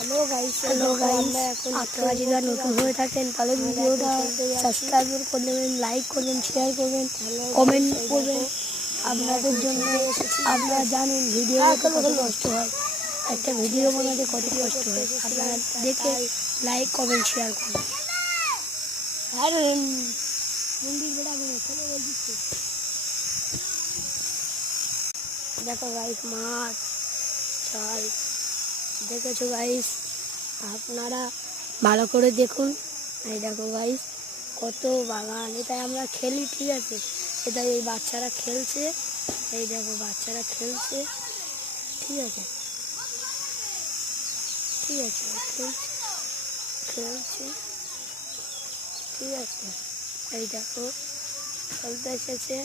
Hello guys, আপনারা যদি নতুন হয়ে থাকেন তাহলে ভিডিওটা সাবস্ক্রাইব করে দেবেন, লাইক করবেন, শেয়ার করবেন, কমেন্ট করবেন। আপনাদের জন্য আপনারা জানেন ভিডিও কত কষ্ট হয়, একটা ভিডিও বানাতে কত কষ্ট হয়। আপনারা দেখে লাইক কমেন্ট শেয়ার করবেন। আর দেখো গাইস, মাছ চাল দেখেছো গাইস, আপনারা ভালো করে দেখুন। এই দেখো গাইস, কত বাগান, এটাই আমরা খেলি, ঠিক আছে। এটা এই বাচ্চারা খেলছে, এই দেখো বাচ্চারা খেলছে, ঠিক আছে, ঠিক আছে, খেলছে, ঠিক আছে। এই দেখো খেলতে এসেছে।